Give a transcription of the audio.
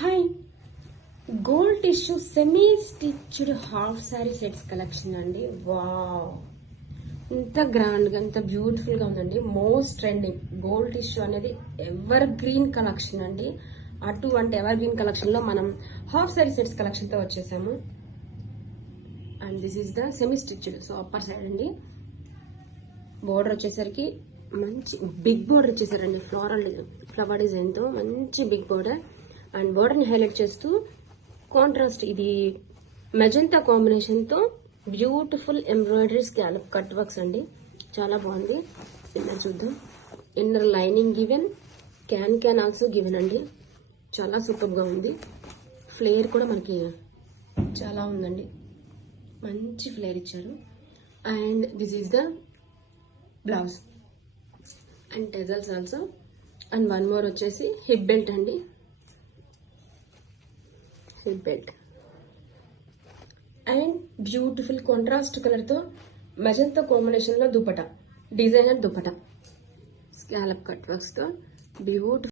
Hi, gold tissue semi stitched half sorry sets collection అండి. Wow, ఇంత grand గా ఇంత బ్యూటిఫుల్ గా ఉందండి. మోస్ట్ ట్రెండింగ్ గోల్డ్ టిష్యూ అనేది ఎవర్ గ్రీన్ కలెక్షన్ అండి. అటువంటి ఎవర్ గ్రీన్ కలెక్షన్ లో మనం హాఫ్ సారీ సెట్స్ కలెక్షన్ తో వచ్చేసాము. And this is the semi stitched, so upper side అండి. బోర్డర్ వచ్చేసరికి మంచి బిగ్ బోర్డర్ ఇచ్చేసారండి. ఫ్లవర్ డిజైన్ తో మంచి బిగ్ బోర్డర్. అండ్ బోర్డర్ ని హైలైట్ చేస్తూ కాంట్రాస్ట్, ఇది మెజంతా కాంబినేషన్ తో beautiful embroidery scallop cut works అండి. చాలా బాగుంది. ఇన్నర్ చూద్దాం. Inner lining given, can also given అండి. చాలా సూపర్ గా ఉంది. ఫ్లేర్ కూడా మనకి చాలా ఉందండి. మంచి ఫ్లేర్ ఇచ్చారు. And this is the blouse and టెజల్స్ also. And one more వచ్చేసి హిప్ బెల్ట్ అండి. Hip belt and beautiful contrast colour తో మెజంతా కాంబినేషన్ లో dupatta, designer dupatta, scallop cut works తో బ్యూటిఫుల్.